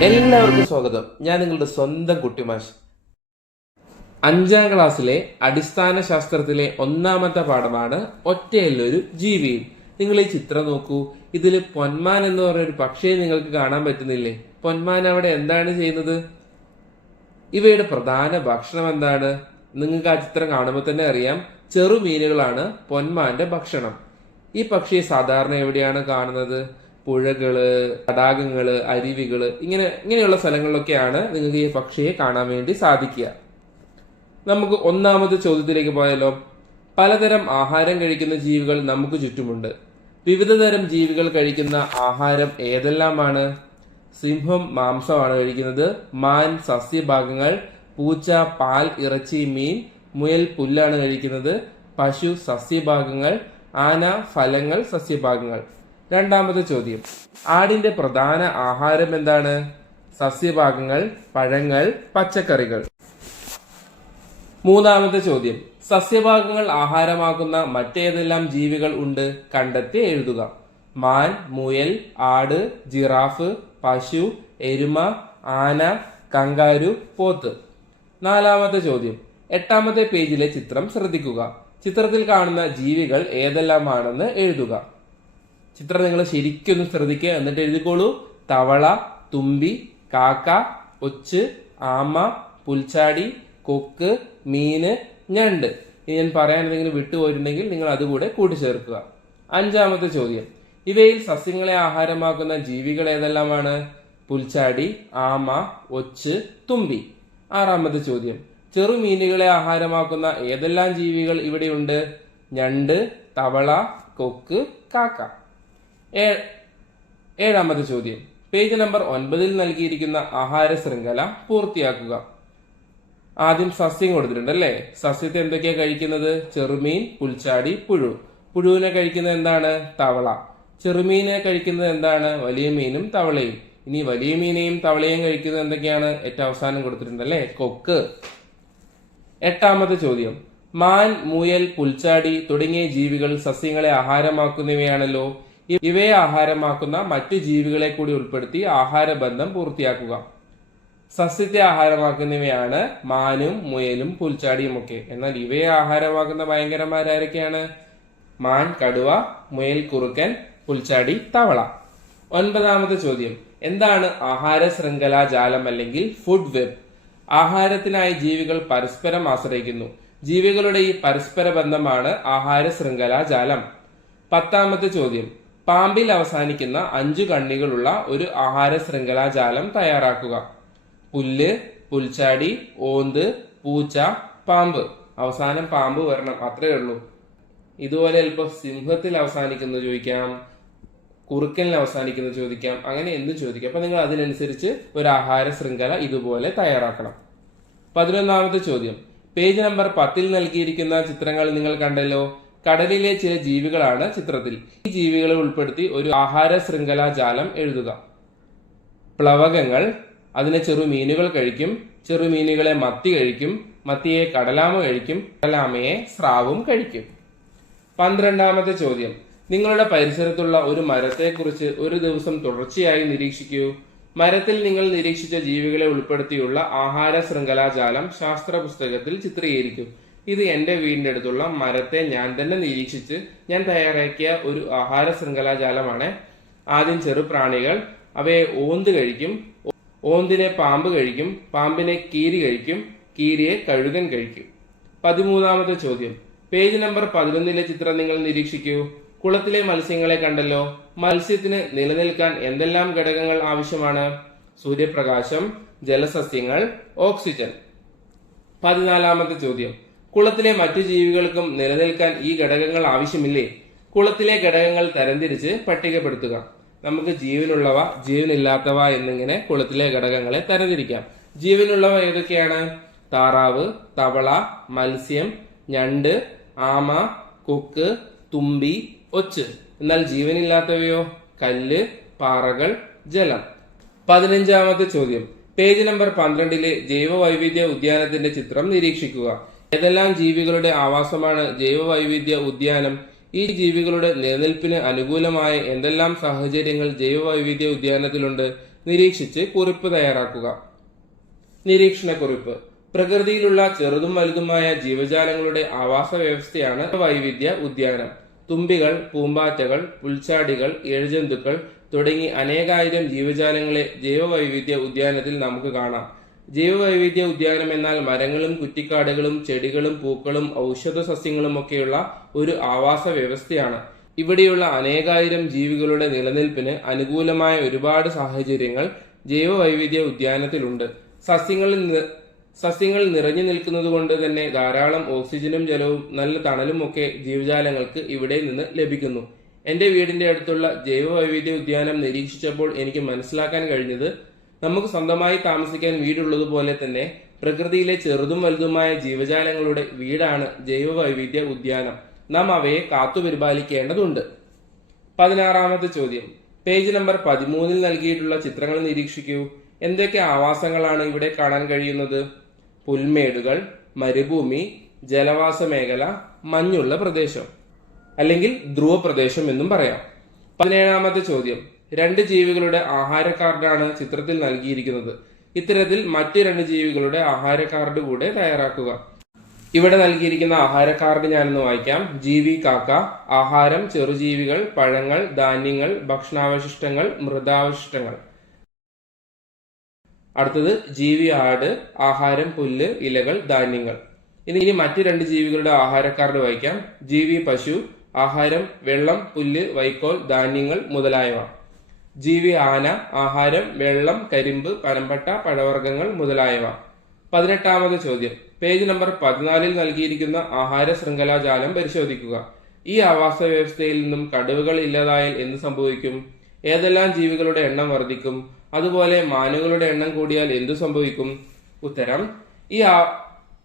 എല്ലാവർക്കും സ്വാഗതം. ഞാൻ നിങ്ങളുടെ സ്വന്തം കുട്ടിമാഷ് അഞ്ചാം ക്ലാസ്സിലെ അടിസ്ഥാന ശാസ്ത്രത്തിലെ ഒന്നാമത്തെ പാഠമാണ് ഒറ്റയല്ലൊരു ജീവി. നിങ്ങൾ ഈ ചിത്രം നോക്കൂ. ഇതിൽ പൊന്മാൻ എന്ന് പറഞ്ഞ ഒരു പക്ഷിയെ നിങ്ങൾക്ക് കാണാൻ പറ്റുന്നില്ലേ? പൊന്മാൻ അവിടെ എന്താണ് ചെയ്യുന്നത്? ഇവയുടെ പ്രധാന ഭക്ഷണം എന്താണ്? നിങ്ങൾക്ക് ആ ചിത്രം കാണുമ്പോൾ തന്നെ അറിയാം. ചെറുമീനുകളാണ് പൊന്മാന്റെ ഭക്ഷണം. ഈ പക്ഷിയെ സാധാരണ എവിടെയാണ് കാണുന്നത്? പുഴകൾ തടാകങ്ങൾ അരുവികൾ ഇങ്ങനെ ഇങ്ങനെയുള്ള സ്ഥലങ്ങളിലൊക്കെയാണ് നിങ്ങൾക്ക് ഈ പക്ഷിയെ കാണാൻ വേണ്ടി സാധിക്കുക. നമുക്ക് ഒന്നാമത്തെ ചോദ്യത്തിലേക്ക് പോയാലോ? പലതരം ആഹാരം കഴിക്കുന്ന ജീവികൾ നമുക്ക് ചുറ്റുമുണ്ട്. വിവിധ തരം ജീവികൾ കഴിക്കുന്ന ആഹാരം ഏതെല്ലാമാണ്? സിംഹം മാംസമാണ് കഴിക്കുന്നത്. മാൻ സസ്യഭാഗങ്ങൾ പൂച്ച പാൽ ഇറച്ചി മീൻ മുയൽ പുല്ലാണ് കഴിക്കുന്നത്. പശു സസ്യഭാഗങ്ങൾ ആന ഫലങ്ങൾ സസ്യഭാഗങ്ങൾ. രണ്ടാമത്തെ ചോദ്യം. ആടിന്റെ പ്രധാന ആഹാരം എന്താണ്? സസ്യഭാഗങ്ങൾ പഴങ്ങൾ പച്ചക്കറികൾ. മൂന്നാമത്തെ ചോദ്യം. സസ്യഭാഗങ്ങൾ ആഹാരമാക്കുന്ന മറ്റേതെല്ലാം ജീവികൾ ഉണ്ട്? കണ്ടെത്തി എഴുതുക. മാൻ മുയൽ ആട് ജിറാഫ് പശു എരുമ ആന കങ്കാരു പോത്ത്. നാലാമത്തെ ചോദ്യം. എട്ടാമത്തെ പേജിലെ ചിത്രം ശ്രദ്ധിക്കുക. ചിത്രത്തിൽ കാണുന്ന ജീവികൾ ഏതെല്ലാമാണെന്ന് എഴുതുക. ചിത്രം നിങ്ങൾ ശരിക്കൊന്ന് ശ്രദ്ധിക്കുക. എന്നിട്ട് എഴുതിക്കോളൂ. തവള തുമ്പി കാക്ക ഒച്ച് ആമ പുൽച്ചാടി കൊക്ക് മീന് ഞണ്ട്. ഇനി ഞാൻ പറയാൻ എന്തെങ്കിലും വിട്ടുപോയിട്ടുണ്ടെങ്കിൽ നിങ്ങൾ അതുകൂടെ കൂട്ടിച്ചേർക്കുക. അഞ്ചാമത്തെ ചോദ്യം. ഇവയിൽ സസ്യങ്ങളെ ആഹാരമാക്കുന്ന ജീവികൾ ഏതെല്ലാമാണ്? പുൽച്ചാടി ആമ ഒച്ച് തുമ്പി. ആറാമത്തെ ചോദ്യം. ചെറുമീനുകളെ ആഹാരമാക്കുന്ന ഏതെല്ലാം ജീവികൾ ഇവിടെയുണ്ട്? ഞണ്ട് തവള കൊക്ക് കാക്ക. ഏ- ഏഴാമത്തെ ചോദ്യം. പേജ് നമ്പർ ഒൻപതിൽ നൽകിയിരിക്കുന്ന ആഹാര ശൃംഖല പൂർത്തിയാക്കുക. ആദ്യം സസ്യം കൊടുത്തിട്ടുണ്ട് അല്ലേ സസ്യത്തെ എന്തൊക്കെയാ കഴിക്കുന്നത്? ചെറുമീൻ പുൽച്ചാടി പുഴു. പുഴുവിനെ കഴിക്കുന്നത് എന്താണ്? തവള. ചെറുമീനെ കഴിക്കുന്നത് എന്താണ്? വലിയ മീനും തവളയും. ഇനി വലിയ മീനെയും തവളയും കഴിക്കുന്നത് എന്തൊക്കെയാണ്? ഏറ്റവും അവസാനം കൊടുത്തിട്ടുണ്ട് അല്ലേ കൊക്ക്. എട്ടാമത്തെ ചോദ്യം. മാൻ മുയൽ പുൽച്ചാടി തുടങ്ങിയ ജീവികൾ സസ്യങ്ങളെ ആഹാരമാക്കുന്നവയാണല്ലോ. ഇവയെ ആഹാരമാക്കുന്ന മറ്റു ജീവികളെ കൂടി ഉൾപ്പെടുത്തി ആഹാരബന്ധം പൂർത്തിയാക്കുക. സസ്യത്തെ ആഹാരമാക്കുന്നവയാണ് മാനും മുയലും പുൽച്ചാടിയും ഒക്കെ. എന്നാൽ ഇവയെ ആഹാരമാക്കുന്ന ഭയങ്കരന്മാരാരൊക്കെയാണ് മാൻ കടുവ മുയൽ കുറുക്കൻ പുൽച്ചാടി തവള. ഒൻപതാമത്തെ ചോദ്യം. എന്താണ് ആഹാര ശൃംഖല ജാലം അല്ലെങ്കിൽ ഫുഡ് വെബ് ആഹാരത്തിനായി ജീവികൾ പരസ്പരം ആശ്രയിക്കുന്നു. ജീവികളുടെ ഈ പരസ്പര ബന്ധമാണ് ആഹാര ശൃംഖലാ ജാലം. പത്താമത്തെ ചോദ്യം. പാമ്പിൽ അവസാനിക്കുന്ന അഞ്ചു കണ്ണികളുള്ള ഒരു ആഹാര ശൃംഖലാജാലം തയ്യാറാക്കുക. പുല്ല് പുൽച്ചാടി ഓന്ത് പൂച്ച പാമ്പ്. അവസാനം പാമ്പ് വരണം അത്രേ ഉള്ളൂ. ഇതുപോലെ ചിലപ്പോൾ സിംഹത്തിൽ അവസാനിക്കുന്നത് ചോദിക്കാം കുറുക്കലിൽ അവസാനിക്കുന്നത് ചോദിക്കാം അങ്ങനെ എന്തും ചോദിക്കാം. അപ്പൊ നിങ്ങൾ അതിനനുസരിച്ച് ഒരു ആഹാര ശൃംഖല ഇതുപോലെ തയ്യാറാക്കണം. പതിനൊന്നാമത്തെ ചോദ്യം. പേജ് നമ്പർ പത്തിൽ നൽകിയിരിക്കുന്ന ചിത്രങ്ങൾ നിങ്ങൾ കണ്ടല്ലോ. കടലിലെ ചില ജീവികളാണ് ചിത്രത്തിൽ. ഈ ജീവികളെ ഉൾപ്പെടുത്തി ഒരു ആഹാര ശൃംഖലാജാലം എഴുതുക. പ്ലവകങ്ങൾ അതിനെ ചെറുമീനുകൾ കഴിക്കും ചെറുമീനുകളെ മത്തി കഴിക്കും മത്തിയെ കടലാമ കഴിക്കും കടലാമയെ സ്രാവും കഴിക്കും. പന്ത്രണ്ടാമത്തെ ചോദ്യം. നിങ്ങളുടെ പരിസരത്തുള്ള ഒരു മരത്തെക്കുറിച്ച് ഒരു ദിവസം തുടർച്ചയായി നിരീക്ഷിക്കൂ. മരത്തിൽ നിങ്ങൾ നിരീക്ഷിച്ച ജീവികളെ ഉൾപ്പെടുത്തിയുള്ള ആഹാര ശൃംഖലാജാലം ശാസ്ത്ര പുസ്തകത്തിൽ ചിത്രീകരിക്കും. ഇത് എന്റെ വീടിന്റെ അടുത്തുള്ള മരത്തെ ഞാൻ തന്നെ നിരീക്ഷിച്ച് ഞാൻ തയ്യാറാക്കിയ ഒരു ആഹാര ശൃംഖലാജാലമാണ്. ആദ്യം ചെറുപ്രാണികൾ അവയെ ഓന്ത് കഴിക്കും. ഓന്തിനെ പാമ്പ് കഴിക്കും പാമ്പിനെ കീരി കഴിക്കും കീരിയെ കഴുകൻ കഴിക്കും. പതിമൂന്നാമത്തെ ചോദ്യം. പേജ് നമ്പർ പതിനൊന്നിലെ ചിത്രം നിങ്ങൾ നിരീക്ഷിക്കൂ. കുളത്തിലെ മത്സ്യങ്ങളെ കണ്ടല്ലോ. മത്സ്യത്തിന് നിലനിൽക്കാൻ എന്തെല്ലാം ഘടകങ്ങൾ ആവശ്യമാണ്? സൂര്യപ്രകാശം ജലസസ്യങ്ങൾ ഓക്സിജൻ. പതിനാലാമത്തെ ചോദ്യം. കുളത്തിലെ മറ്റു ജീവികൾക്കും നിലനിൽക്കാൻ ഈ ഘടകങ്ങൾ ആവശ്യമില്ലേ? കുളത്തിലെ ഘടകങ്ങൾ തരംതിരിച്ച് പട്ടികപ്പെടുത്തുക. നമുക്ക് ജീവനുള്ളവ ജീവനില്ലാത്തവ എന്നിങ്ങനെ കുളത്തിലെ ഘടകങ്ങളെ തരംതിരിക്കാം. ജീവനുള്ളവ ഏതൊക്കെയാണ്? താറാവ് തവള മത്സ്യം ഞണ്ട് ആമ കൊക്ക് തുമ്പി ഒച്ച്. എന്നാൽ ജീവനില്ലാത്തവയോ? കല്ല് പാറകൾ ജലം. പതിനഞ്ചാമത്തെ ചോദ്യം. പേജ് നമ്പർ പന്ത്രണ്ടിലെ ജൈവ വൈവിധ്യ ഉദ്യാനത്തിന്റെ ചിത്രം നിരീക്ഷിക്കുക. ഏതെല്ലാം ജീവികളുടെ ആവാസമാണ് ജൈവവൈവിധ്യ ഉദ്യാനം? ഈ ജീവികളുടെ നിലനിൽപ്പിന് അനുകൂലമായ എന്തെല്ലാം സാഹചര്യങ്ങൾ ജൈവവൈവിധ്യ ഉദ്യാനത്തിലുണ്ട്? നിരീക്ഷിച്ച് കുറിപ്പ് തയ്യാറാക്കുക. നിരീക്ഷണ കുറിപ്പ് പ്രകൃതിയിലുള്ള ചെറുതും വലുതുമായ ജീവജാലങ്ങളുടെ ആവാസ വ്യവസ്ഥയാണ് വൈവിധ്യ ഉദ്യാനം. തുമ്പികൾ പൂമ്പാറ്റകൾ പുൽച്ചാടികൾ ഇഴജന്തുക്കൾ തുടങ്ങി അനേകായിരം ജീവജാലങ്ങളെ ജൈവവൈവിധ്യ ഉദ്യാനത്തിൽ നമുക്ക് കാണാം. ജൈവവൈവിധ്യ ഉദ്യാനം എന്നാൽ മരങ്ങളും കുറ്റിക്കാടുകളും ചെടികളും പൂക്കളും ഔഷധ സസ്യങ്ങളും ഒക്കെയുള്ള ഒരു ആവാസ വ്യവസ്ഥയാണ്. ഇവിടെയുള്ള അനേകായിരം ജീവികളുടെ നിലനിൽപ്പിന് അനുകൂലമായ ഒരുപാട് സാഹചര്യങ്ങൾ ജൈവവൈവിധ്യ ഉദ്യാനത്തിലുണ്ട്. സസ്യങ്ങളിൽ സസ്യങ്ങൾ നിറഞ്ഞു നിൽക്കുന്നത് കൊണ്ട് തന്നെ ധാരാളം ഓക്സിജനും ജലവും നല്ല തണലും ഒക്കെ ജീവജാലങ്ങൾക്ക് ഇവിടെ നിന്ന് ലഭിക്കുന്നു. എന്റെ വീടിന്റെ അടുത്തുള്ള ജൈവവൈവിധ്യ ഉദ്യാനം നിരീക്ഷിച്ചപ്പോൾ എനിക്ക് മനസ്സിലാക്കാൻ കഴിഞ്ഞത് നമുക്ക് സ്വന്തമായി താമസിക്കാൻ വീടുള്ളതുപോലെ തന്നെ പ്രകൃതിയിലെ ചെറുതും വലുതുമായ ജീവജാലങ്ങളുടെ വീടാണ് ജൈവവൈവിധ്യ ഉദ്യാനം. നാം അവയെ കാത്തുപരിപാലിക്കേണ്ടതുണ്ട് പതിനാറാമത്തെ ചോദ്യം. പേജ് നമ്പർ പതിമൂന്നിൽ നൽകിയിട്ടുള്ള ചിത്രങ്ങൾ നിരീക്ഷിക്കൂ. എന്തൊക്കെ ആവാസങ്ങളാണ് ഇവിടെ കാണാൻ കഴിയുന്നത്? പുൽമേടുകൾ മരുഭൂമി ജലവാസ മേഖല മഞ്ഞുള്ള പ്രദേശം. അല്ലെങ്കിൽ ധ്രുവ പ്രദേശം എന്നും പറയാം. പതിനേഴാമത്തെ ചോദ്യം. രണ്ട് ജീവികളുടെ ആഹാര കാർഡാണ് ചിത്രത്തിൽ നൽകിയിരിക്കുന്നത്. ഇത്തരത്തിൽ മറ്റ് രണ്ട് ജീവികളുടെ ആഹാര കാർഡ് കൂടെ തയ്യാറാക്കുക. ഇവിടെ നൽകിയിരിക്കുന്ന ആഹാര കാർഡ് ഞാനൊന്ന് വായിക്കാം. ജീവി കാക്ക ആഹാരം ചെറുജീവികൾ പഴങ്ങൾ ധാന്യങ്ങൾ ഭക്ഷണാവശിഷ്ടങ്ങൾ മൃതാവശിഷ്ടങ്ങൾ അടുത്തത് ജീവി ആട് ആഹാരം പുല്ല് ഇലകൾ ധാന്യങ്ങൾ. ഇനി ഇനി മറ്റ് രണ്ട് ജീവികളുടെ ആഹാര കാർഡ് വായിക്കാം. ജീവി പശു ആഹാരം വെള്ളം പുല്ല് വൈക്കോൽ ധാന്യങ്ങൾ മുതലായവ. ജീവി ആന ആഹാരം വെള്ളം കരിമ്പ് പനമ്പട്ട പഴവർഗങ്ങൾ മുതലായവ. പതിനെട്ടാമത് ചോദ്യം. പേജ് നമ്പർ പതിനാലിൽ നൽകിയിരിക്കുന്ന ആഹാര ശൃംഖലാജാലം പരിശോധിക്കുക. ഈ ആവാസ വ്യവസ്ഥയിൽ നിന്നും കടുവകൾ ഇല്ലാതായാൽ എന്ത് സംഭവിക്കും? ഏതെല്ലാം ജീവികളുടെ എണ്ണം വർദ്ധിക്കും? അതുപോലെ മാനുകളുടെ എണ്ണം കൂടിയാൽ എന്തു സംഭവിക്കും? ഉത്തരം ഈ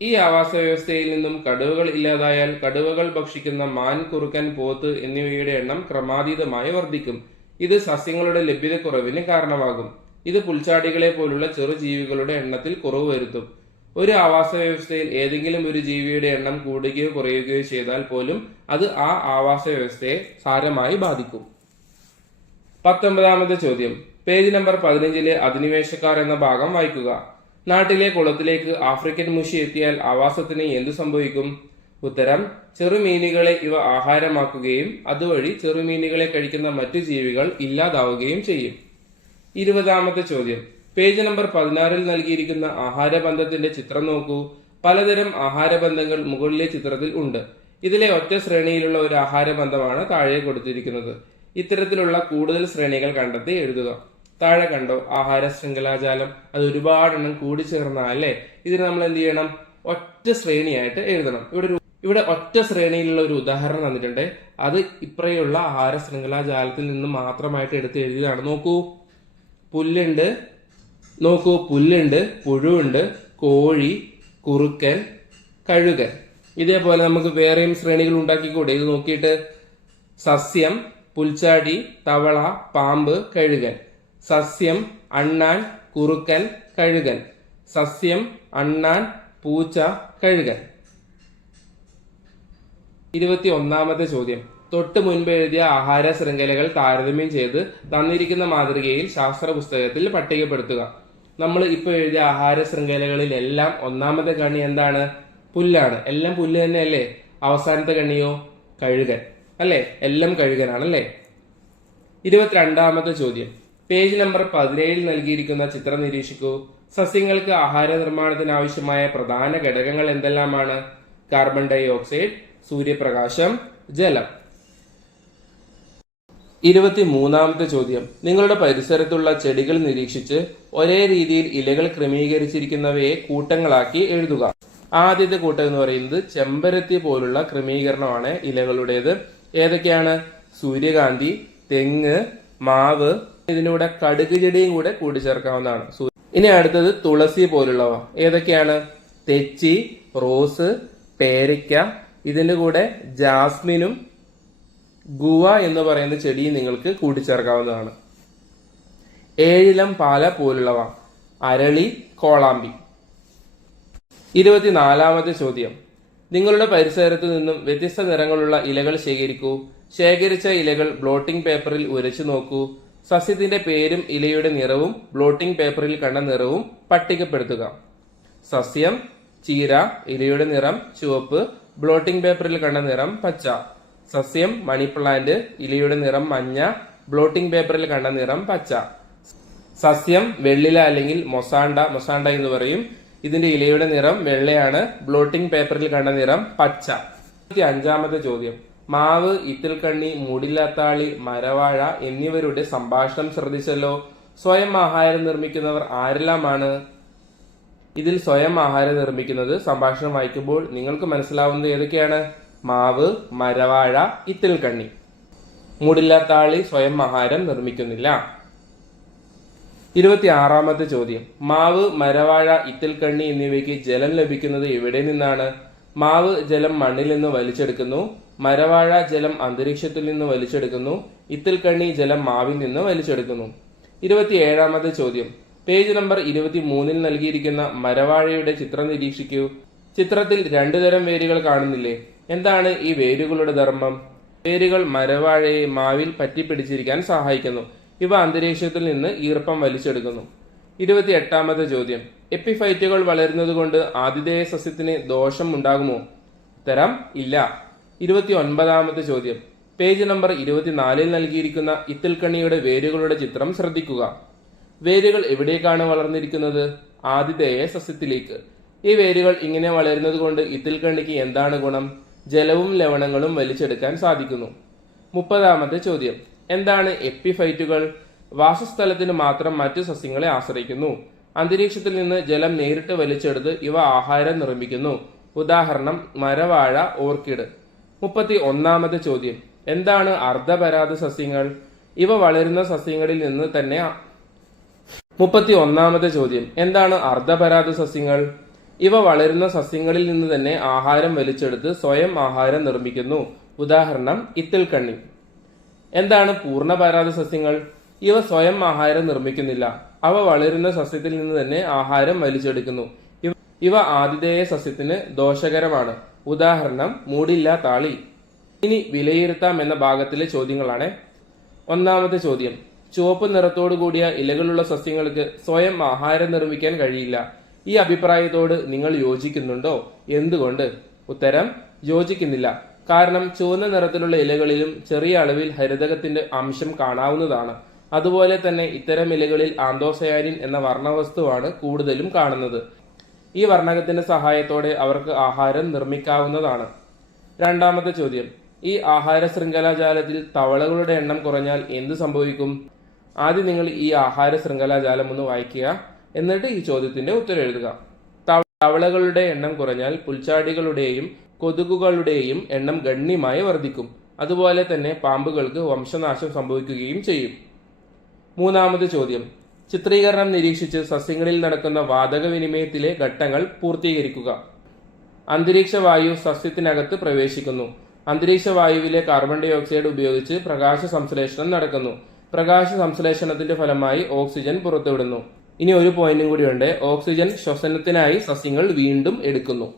ഈ ആവാസ വ്യവസ്ഥയിൽ നിന്നും കടുവകൾ ഇല്ലാതായാൽ കടുവകൾ ഭക്ഷിക്കുന്ന മാൻ കുറുക്കൻ പോത്ത് എന്നിവയുടെ എണ്ണം ക്രമാതീതമായി വർദ്ധിക്കും. ഇത് സസ്യങ്ങളുടെ ലഭ്യതക്കുറവിന് കാരണമാകും. ഇത് പുൽച്ചാടികളെ പോലുള്ള ചെറു ജീവികളുടെ എണ്ണത്തിൽ കുറവ് വരുത്തും. ഒരു ആവാസ വ്യവസ്ഥയിൽ ഏതെങ്കിലും ഒരു ജീവിയുടെ എണ്ണം കൂടുകയോ കുറയുകയോ ചെയ്താൽ പോലും അത് ആ ആവാസ വ്യവസ്ഥയെ സാരമായി ബാധിക്കും. പത്തൊമ്പതാമത്തെ ചോദ്യം. പേജ് നമ്പർ പതിനഞ്ചിലെ അധിനിവേശക്കാർ എന്ന ഭാഗം വായിക്കുക. നാട്ടിലെ കുളത്തിലേക്ക് ആഫ്രിക്കൻ മുഷി എത്തിയാൽ ആവാസത്തിന് എന്തു സംഭവിക്കും? ഉത്തരം ചെറുമീനുകളെ ഇവ ആഹാരമാക്കുകയും അതുവഴി ചെറുമീനുകളെ കഴിക്കുന്ന മറ്റു ജീവികൾ ഇല്ലാതാവുകയും ചെയ്യും. ഇരുപതാമത്തെ ചോദ്യം. പേജ് നമ്പർ പതിനാറിൽ നൽകിയിരിക്കുന്ന ആഹാരബന്ധത്തിന്റെ ചിത്രം നോക്കൂ. പലതരം ആഹാരബന്ധങ്ങൾ മുകളിലെ ചിത്രത്തിൽ ഉണ്ട്. ഇതിലെ ഒറ്റ ശ്രേണിയിലുള്ള ഒരു ആഹാരബന്ധമാണ് താഴെ കൊടുത്തിരിക്കുന്നത്. ഇത്തരത്തിലുള്ള കൂടുതൽ ശ്രേണികൾ കണ്ടെത്തി എഴുതുക. താഴെ കണ്ടോ? ആഹാര ശൃംഖലാജാലം. അത് ഒരുപാടെണ്ണം കൂടി ചേർന്ന അല്ലേ ഇതിന് നമ്മൾ എന്ത് ചെയ്യണം? ഒറ്റ ശ്രേണിയായിട്ട് എഴുതണം. ഇവിടെ ഒരു ഇവിടെ ഒറ്റ ശ്രേണിയിലുള്ള ഒരു ഉദാഹരണം തന്നിട്ടുണ്ട്. അത് ഇപ്പറയുള്ള ആഹാര ശൃംഖലാജാലത്തിൽ നിന്ന് മാത്രമായിട്ട് എടുത്ത് എഴുതിയതാണ്. നോക്കൂ. പുല്ലുണ്ട്. നോക്കൂ. പുല്ലുണ്ട്. പുഴുണ്ട് കോഴി കുറുക്കൻ കഴുകൻ. ഇതേപോലെ നമുക്ക് വേറെയും ശ്രേണികൾ ഉണ്ടാക്കിക്കൂടെ? ഇത് നോക്കിയിട്ട്. സസ്യം പുൽച്ചാടി തവള പാമ്പ് കഴുകൻ. സസ്യം അണ്ണാൻ കുറുക്കൻ കഴുകൻ. സസ്യം അണ്ണാൻ പൂച്ച കഴുകൻ. ഇരുപത്തി ഒന്നാമത്തെ ചോദ്യം. തൊട്ട് മുൻപ് എഴുതിയ ആഹാര ശൃംഖലകൾ താരതമ്യം ചെയ്ത് തന്നിരിക്കുന്ന മാതൃകയിൽ ശാസ്ത്ര പുസ്തകത്തിൽ പട്ടികപ്പെടുത്തുക. നമ്മൾ ഇപ്പോൾ എഴുതിയ ആഹാര ശൃംഖലകളിലെല്ലാം ഒന്നാമത്തെ കണ്ണി എന്താണ്? പുല്ലാണ്. എല്ലാം പുല്ല് തന്നെയല്ലേ? അവസാനത്തെ കണ്ണിയോ കഴുകൻ. അല്ലേ? എല്ലാം കഴുകനാണല്ലേ? ഇരുപത്തിരണ്ടാമത്തെ ചോദ്യം. പേജ് നമ്പർ പതിനേഴിൽ നൽകിയിരിക്കുന്ന ചിത്രം നിരീക്ഷിക്കൂ. സസ്യങ്ങൾക്ക് ആഹാര നിർമ്മാണത്തിന് ആവശ്യമായ പ്രധാന ഘടകങ്ങൾ എന്തെല്ലാമാണ്? കാർബൺ ഡൈ ഓക്സൈഡ് സൂര്യപ്രകാശം ജലം. ഇരുപത്തി മൂന്നാമത്തെ ചോദ്യം. നിങ്ങളുടെ പരിസരത്തുള്ള ചെടികൾ നിരീക്ഷിച്ച് ഒരേ രീതിയിൽ ഇലകൾ ക്രമീകരിച്ചിരിക്കുന്നവയെ കൂട്ടങ്ങളാക്കി എഴുതുക. ആദ്യത്തെ കൂട്ടം എന്ന് പറയുന്നത് ചെമ്പരത്തി പോലുള്ള ക്രമീകരണമാണ് ഇലകളുടേത്. ഏതൊക്കെയാണ്? സൂര്യകാന്തി തെങ്ങ് മാവ്. ഇതിലൂടെ കടുക് ചെടിയും കൂടെ കൂട്ടിച്ചേർക്കാവുന്നതാണ്. ഇനി അടുത്തത് തുളസി പോലുള്ളവ. ഏതൊക്കെയാണ്? തെച്ചി റോസ് പേരയ്ക്ക ഇതിന്റെ കൂടെ ജാസ്മിനും ഗുവ എന്ന് പറയുന്ന ചെടിയും നിങ്ങൾക്ക് കൂട്ടിച്ചേർക്കാവുന്നതാണ്. ഏഴിലം പാല പോലുള്ളവ അരളി കോളാമ്പി. ഇരുപത്തിനാലാമത്തെ ചോദ്യം. നിങ്ങളുടെ പരിസരത്തു നിന്നും വ്യത്യസ്ത നിറങ്ങളുള്ള ഇലകൾ ശേഖരിക്കൂ. ശേഖരിച്ച ഇലകൾ ബ്ലോട്ടിംഗ് പേപ്പറിൽ ഉരച്ചു നോക്കൂ. സസ്യത്തിന്റെ പേരും ഇലയുടെ നിറവും ബ്ലോട്ടിംഗ് പേപ്പറിൽ കണ്ട നിറവും പട്ടികപ്പെടുത്തുക. സസ്യം ചീര ഇലയുടെ നിറം ചുവപ്പ് ബ്ലോട്ടിംഗ് പേപ്പറിൽ കണ്ട നിറം പച്ച. സസ്യം മണി പ്ലാന്റ് ഇലയുടെ നിറം മഞ്ഞ. ബ്ലോട്ടിംഗ് പേപ്പറിൽ കണ്ട നിറം പച്ച. സസ്യം വെള്ളില അല്ലെങ്കിൽ മൊസാണ്ട. മൊസാണ്ട എന്ന് പറയും. ഇതിന്റെ ഇലയുടെ നിറം വെള്ളയാണ്. ബ്ലോട്ടിംഗ് പേപ്പറിൽ കണ്ട നിറം പച്ച. അഞ്ചാമത്തെ ചോദ്യം. മാവ് ഇത്തിൽക്കണ്ണി മൂടില്ലാത്താളി മരവാഴ എന്നിവരുടെ സംഭാഷണം ശ്രദ്ധിച്ചല്ലോ. സ്വയം ആഹാരം നിർമ്മിക്കുന്നവർ ആരെല്ലാമാണ്? ഇതിൽ സ്വയം ആഹാരം നിർമ്മിക്കുന്നത് സംഭാഷണം വായിക്കുമ്പോൾ നിങ്ങൾക്ക് മനസ്സിലാവുന്നത് ഏതൊക്കെയാണ്? മാവ് മരവാഴ ഇത്തിൽക്കണ്ണി മൂടില്ലാത്താളി സ്വയം ആഹാരം നിർമ്മിക്കുന്നില്ല. ഇരുപത്തി ആറാമത്തെ ചോദ്യം. മാവ് മരവാഴ ഇത്തിൽക്കണ്ണി എന്നിവയ്ക്ക് ജലം ലഭിക്കുന്നത് എവിടെ നിന്നാണ്? മാവ് ജലം മണ്ണിൽ നിന്ന് വലിച്ചെടുക്കുന്നു. മരവാഴ ജലം അന്തരീക്ഷത്തിൽ നിന്ന് വലിച്ചെടുക്കുന്നു. ഇത്തിൽക്കണ്ണി ജലം മാവിൽ നിന്ന് വലിച്ചെടുക്കുന്നു. ഇരുപത്തിയേഴാമത്തെ ചോദ്യം. പേജ് നമ്പർ ഇരുപത്തി മൂന്നിൽ നൽകിയിരിക്കുന്ന മരവാഴയുടെ ചിത്രം നിരീക്ഷിക്കൂ. ചിത്രത്തിൽ രണ്ടു തരം വേരുകൾ കാണുന്നില്ലേ? എന്താണ് ഈ വേരുകളുടെ ധർമ്മം? വേരുകൾ മരവാഴയെ മാവിൽ പറ്റിപ്പിടിച്ചിരിക്കാൻ സഹായിക്കുന്നു. ഇവ അന്തരീക്ഷത്തിൽ നിന്ന് ഈർപ്പം വലിച്ചെടുക്കുന്നു. ഇരുപത്തി എട്ടാമത്തെ ചോദ്യം. എപ്പിഫൈറ്റുകൾ വളരുന്നതുകൊണ്ട് ആതിഥേയ സസ്യത്തിന് ദോഷം ഉണ്ടാകുമോ? ഉത്തരം ഇല്ല. ഇരുപത്തി ഒൻപതാമത്തെ ചോദ്യം. പേജ് നമ്പർ ഇരുപത്തിനാലിൽ നൽകിയിരിക്കുന്ന ഇത്തിൽക്കണിയുടെ വേരുകളുടെ ചിത്രം ശ്രദ്ധിക്കുക. വേരുകൾ എവിടേക്കാണ് വളർന്നിരിക്കുന്നത്? ആതിഥേയ സസ്യത്തിലേക്ക്. ഈ വേരുകൾ ഇങ്ങനെ വളരുന്നത് കൊണ്ട് ഇത്തിൽക്കണ്ണിക്ക് എന്താണ് ഗുണം? ജലവും ലവണങ്ങളും വലിച്ചെടുക്കാൻ സാധിക്കുന്നു. മുപ്പതാമത്തെ ചോദ്യം. എന്താണ് എപ്പിഫൈറ്റുകൾ? വാസസ്ഥലത്തിന് മാത്രം മറ്റു സസ്യങ്ങളെ ആശ്രയിക്കുന്നു. അന്തരീക്ഷത്തിൽ നിന്ന് ജലം നേരിട്ട് വലിച്ചെടുത്ത് ഇവ ആഹാരം നിർമ്മിക്കുന്നു. ഉദാഹരണം മരവാഴ ഓർക്കിഡ്. മുപ്പത്തി ഒന്നാമത്തെ ചോദ്യം. എന്താണ് അർദ്ധപരാത സസ്യങ്ങൾ? ഇവ വളരുന്ന സസ്യങ്ങളിൽ നിന്ന് തന്നെ മുപ്പത്തി ഒന്നാമത്തെ ചോദ്യം. എന്താണ് അർദ്ധപരാത സസ്യങ്ങൾ? ഇവ വളരുന്ന സസ്യങ്ങളിൽ നിന്ന് തന്നെ ആഹാരം വലിച്ചെടുത്ത് സ്വയം ആഹാരം നിർമ്മിക്കുന്നു. ഉദാഹരണം ഇത്തിൽക്കണ്ണി എന്താണ് പൂർണപരാത സസ്യങ്ങൾ? ഇവ സ്വയം ആഹാരം നിർമ്മിക്കുന്നില്ല. അവ വളരുന്ന സസ്യത്തിൽ നിന്ന് തന്നെ ആഹാരം വലിച്ചെടുക്കുന്നു. ഇവ ആതിഥേയ സസ്യത്തിന് ദോഷകരമാണ്. ഉദാഹരണം മൂടില്ല താളി. ഇനി വിലയിരുത്താം എന്ന ഭാഗത്തിലെ ചോദ്യങ്ങളാണ്. ഒന്നാമത്തെ ചോദ്യം. ചുവപ്പ് നിറത്തോടു കൂടിയ ഇലകളുള്ള സസ്യങ്ങൾക്ക് സ്വയം ആഹാരം നിർമ്മിക്കാൻ കഴിയില്ല. ഈ അഭിപ്രായത്തോട് നിങ്ങൾ യോജിക്കുന്നുണ്ടോ? എന്തുകൊണ്ട്? ഉത്തരം യോജിക്കുന്നില്ല. കാരണം ചുവന്ന നിറത്തിലുള്ള ഇലകളിലും ചെറിയ അളവിൽ ഹരിതകത്തിന്റെ അംശം കാണാവുന്നതാണ്. അതുപോലെ തന്നെ ഇത്തരം ഇലകളിൽ ആന്തോസയാനിൻ എന്ന വർണവസ്തുവാണ് കൂടുതലും കാണുന്നത്. ഈ വർണകത്തിന്റെ സഹായത്തോടെ അവർക്ക് ആഹാരം നിർമ്മിക്കാവുന്നതാണ്. രണ്ടാമത്തെ ചോദ്യം. ഈ ആഹാര ശൃംഖലാജാലത്തിൽ തവളകളുടെ എണ്ണം കുറഞ്ഞാൽ എന്ത് സംഭവിക്കും? ആദ്യം നിങ്ങൾ ഈ ആഹാര ശൃംഖലാജാലം ഒന്ന് വായിക്കുക. എന്നിട്ട് ഈ ചോദ്യത്തിന്റെ ഉത്തരം എഴുതുക. തവളകളുടെ എണ്ണം കുറഞ്ഞാൽ പുൽച്ചാടികളുടെയും കൊതുകുകളുടെയും എണ്ണം ഗണ്യമായി വർദ്ധിക്കും. അതുപോലെ തന്നെ പാമ്പുകൾക്ക് വംശനാശം സംഭവിക്കുകയും ചെയ്യും. മൂന്നാമത് ചോദ്യം. ചിത്രീകരണം നിരീക്ഷിച്ച് സസ്യങ്ങളിൽ നടക്കുന്ന വാതക വിനിമയത്തിലെ ഘട്ടങ്ങൾ പൂർത്തീകരിക്കുക. അന്തരീക്ഷ വായു സസ്യത്തിനകത്ത് പ്രവേശിക്കുന്നു. അന്തരീക്ഷ വായുവിലെ കാർബൺ ഡൈ ഓക്സൈഡ് ഉപയോഗിച്ച് പ്രകാശ സംശ്ലേഷണം നടക്കുന്നു. പ്രകാശ സംശ്ലേഷണത്തിന്റെ ഫലമായി ഓക്സിജൻ പുറത്തുവിടുന്നു. ഇനി ഒരു പോയിന്റും കൂടിയുണ്ട് ഓക്സിജൻ ശ്വസനത്തിനായി സസ്യങ്ങൾ വീണ്ടും എടുക്കുന്നു.